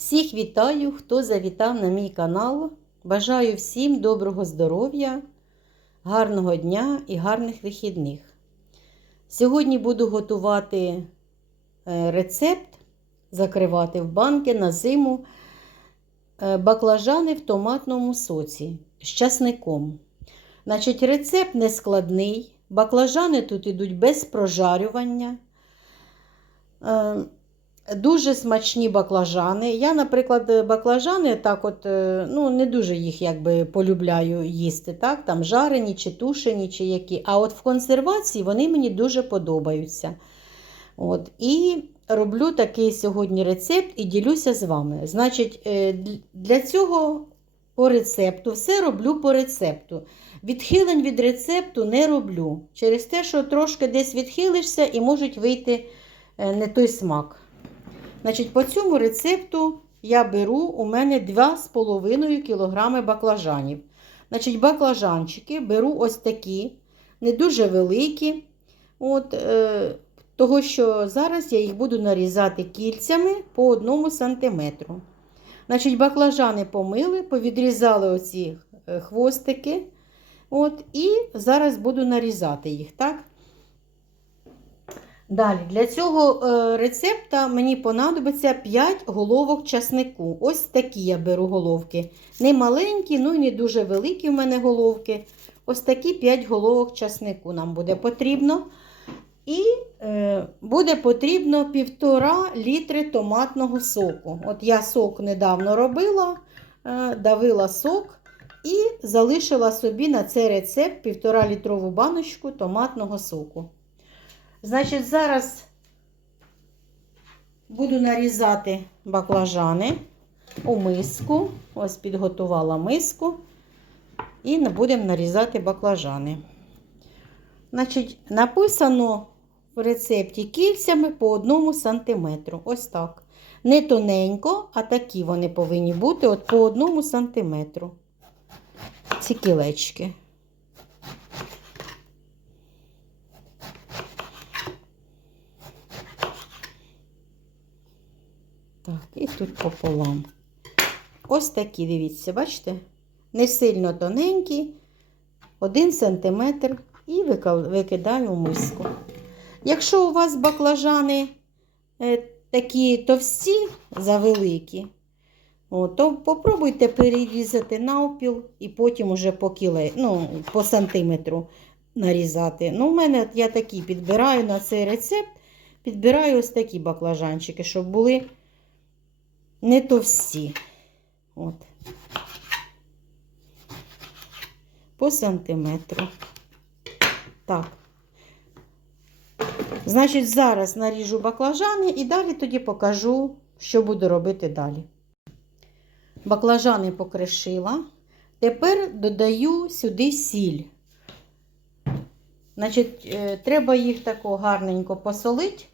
Всіх вітаю, хто завітав на мій канал. Бажаю всім доброго здоров'я, гарного дня і гарних вихідних. Сьогодні буду готувати е, рецепт, закривати в банки на зиму е, баклажани в томатному соці з часником. Значить, рецепт не складний. Баклажани тут йдуть без прожарювання. Е, Дуже смачні баклажани. Я, наприклад, баклажани так от, е, ну, не дуже їх якби полюбляю їсти. так, Там жарені чи тушені, чи які. А от в консервації вони мені дуже подобаються. От, І роблю такий сьогодні рецепт і ділюся з вами. Значить, е, для цього по рецепту все роблю по рецепту. Відхилень від рецепту не роблю. Через те, що трошки десь відхилишся і можуть вийти е, не той смак. Значить, По цьому рецепту я беру у мене 2,5 кг баклажанів. Значить, Баклажанчики беру ось такі, не дуже великі. От, е, Того, що зараз я їх буду нарізати кільцями по 1 см. Значить, Баклажани помили, повідрізали оці е, хвостики. От, І зараз буду нарізати їх. так? Далі, для цього е, рецепта мені понадобиться 5 головок часнику. Ось такі я беру головки. Не маленькі, ну і не дуже великі в мене головки. Ось такі 5 головок часнику нам буде потрібно. І е, буде потрібно 1,5 літри томатного соку. От я сок недавно робила, е, давила сок і залишила собі на цей рецепт 1,5 літрову баночку томатного соку. Значить, зараз буду нарізати баклажани у миску. Ось підготувала миску. І будемо нарізати баклажани. Значить, написано в рецепті кільцями по 1 см. Ось так. Не тоненько, а такі вони повинні бути от по 1 см. Ці кілечки. Так, і тут пополам. Ось такі, дивіться, бачите? Не сильно тоненькі, 1 см і викидаю в миску. Якщо у вас баклажани е, такі товсті, завеликі, то попробуйте перерізати навпіл і потім уже по кіле, ну, по сантиметру нарізати. Ну, У мене я такі підбираю на цей рецепт, підбираю ось такі баклажанчики, щоб були не товсті. От. По сантиметру. Так. Значить, зараз наріжу баклажани і далі тоді покажу, що буду робити далі. Баклажани покришила. Тепер додаю сюди сіль. Значить, е, треба їх тако гарненько посолити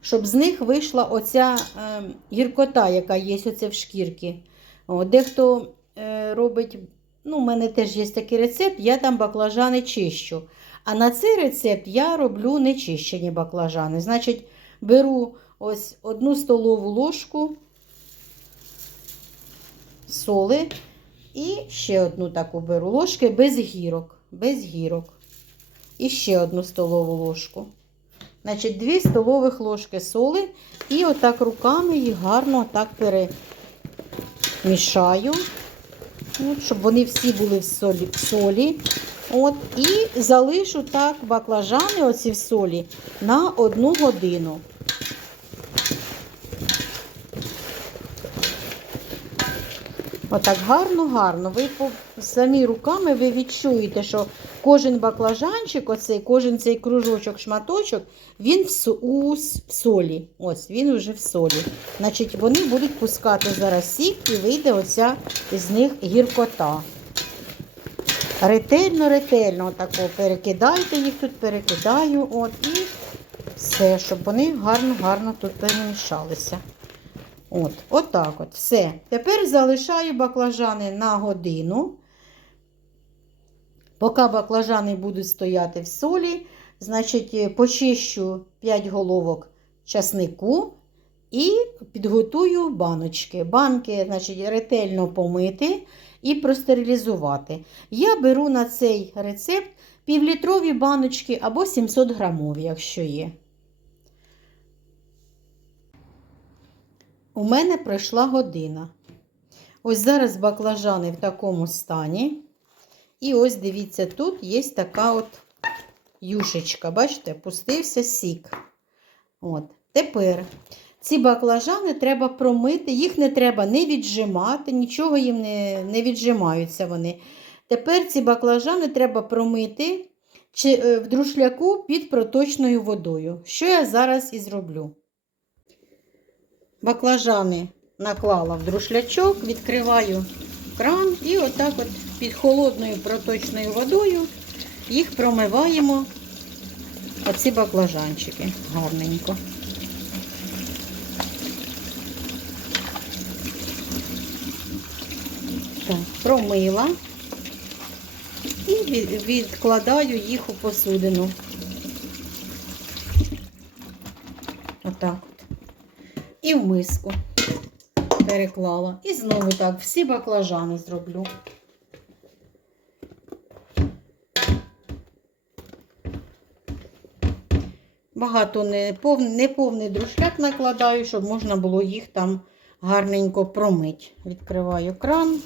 щоб з них вийшла оця е, гіркота, яка є оце в шкірці. Дехто е, робить, ну, у мене теж є такий рецепт, я там баклажани чищу. А на цей рецепт я роблю нечищені баклажани. Значить, беру ось одну столову ложку соли і ще одну таку беру ложки без гірок. Без гірок. І ще одну столову ложку. Значить, 2 столових ложки соли. І отак руками їх гарно так перемішаю, От, щоб вони всі були в солі. В солі. От, І залишу так баклажани оці в солі на одну годину. Отак гарно-гарно. Ви самі руками ви відчуєте, що кожен баклажанчик, оцей, кожен цей кружочок, шматочок, він в, у солі. Ось, він вже в солі. Значить, вони будуть пускати зараз сік і вийде оця з них гіркота. Ретельно, ретельно отако перекидайте їх тут, перекидаю. От, І все, щоб вони гарно-гарно тут перемішалися. От, Отак от, все. Тепер залишаю баклажани на годину. Поки баклажани будуть стояти в солі, значить, почищу 5 головок часнику І підготую баночки. Банки, значить, ретельно помити і простерилізувати. Я беру на цей рецепт півлітрові баночки або 700 грамові, якщо є. У мене пройшла година. Ось зараз баклажани в такому стані. І ось дивіться, тут є така от юшечка. Бачите, пустився сік. От. Тепер ці баклажани треба промити, їх не треба не віджимати, нічого їм не, не віджимаються вони. Тепер ці баклажани треба промити чи, е, в друшляку під проточною водою. Що я зараз і зроблю. Баклажани наклала в друшлячок, відкриваю кран і отак от під холодною проточною водою їх промиваємо оці баклажанчики гарненько. Так, промила і відкладаю їх у посудину. Отак от. І в миску переклала. І знову так всі баклажани зроблю. Багато не повний, друшляк накладаю, щоб можна було їх там гарненько промити. Відкриваю кран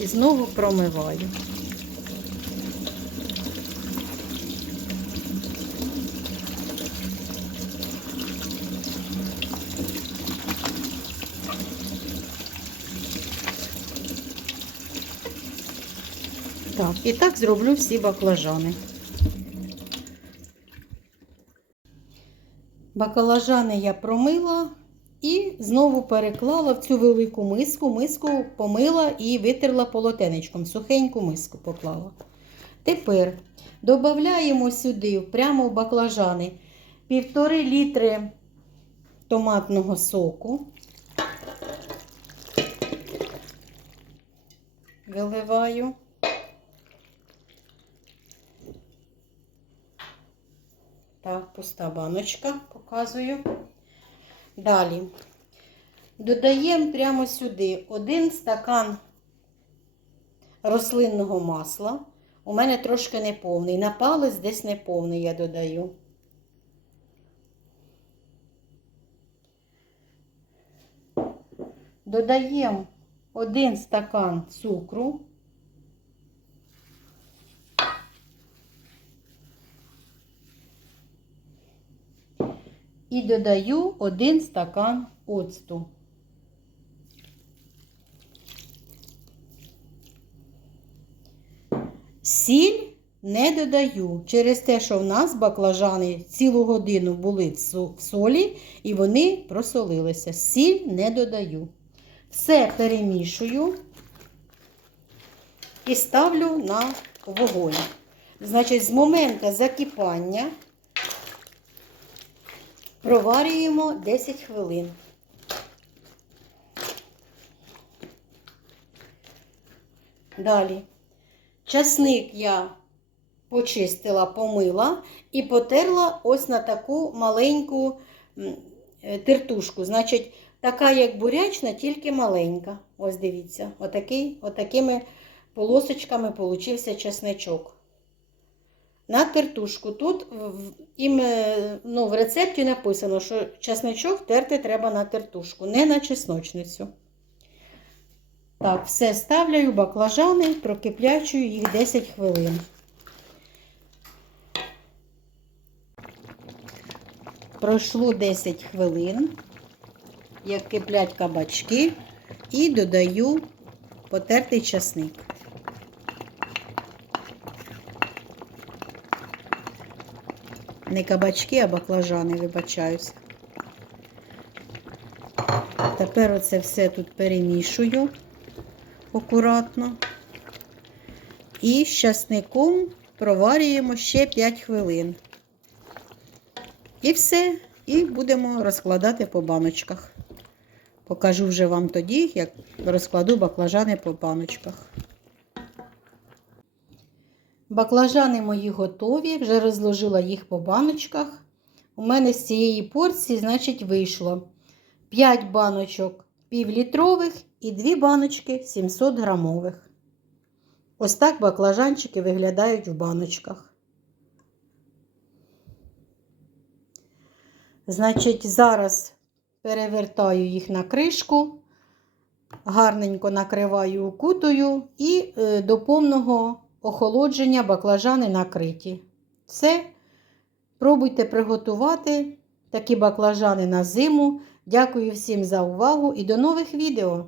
і знову промиваю. Так, і так зроблю всі баклажани. Баклажани я промила і знову переклала в цю велику миску. Миску помила і витерла полотенечком. Сухеньку миску поклала. Тепер додаємо сюди, прямо в баклажани, півтори літри томатного соку. Виливаю. Так, пуста баночка, показую. Далі додаємо прямо сюди один стакан рослинного масла. У мене трошки неповний. На палець десь неповний я додаю. Додаємо один стакан цукру. І додаю один стакан оцту. Сіль не додаю через те, що в нас баклажани цілу годину були в солі і вони просолилися. Сіль не додаю. Все перемішую і ставлю на вогонь. Значить, з моменту закипання Проварюємо 10 хвилин. Далі. Часник я почистила, помила і потерла ось на таку маленьку е, тертушку. Значить, така, як бурячна, тільки маленька. Ось дивіться, отакий, отакими полосочками получився часничок на тертушку. Тут їм, е, ну, в рецепті написано, що чесночок терти треба на тертушку, не на чесночницю. Так, все ставляю баклажани, прокиплячую їх 10 хвилин. Пройшло 10 хвилин, як киплять кабачки, і додаю потертий часник. Не кабачки, а баклажани, вибачаюся. Тепер оце все тут перемішую акуратно. І з часником проварюємо ще 5 хвилин. І все. І будемо розкладати по баночках. Покажу вже вам тоді, як розкладу баклажани по баночках. Баклажани мої готові, вже розложила їх по баночках. У мене з цієї порції, значить, вийшло 5 баночок півлітрових і 2 баночки 700 грамових. Ось так баклажанчики виглядають в баночках. Значить, зараз перевертаю їх на кришку, гарненько накриваю укутою і е, до повного охолодження баклажани накриті. Все, пробуйте приготувати такі баклажани на зиму. Дякую всім за увагу і до нових відео!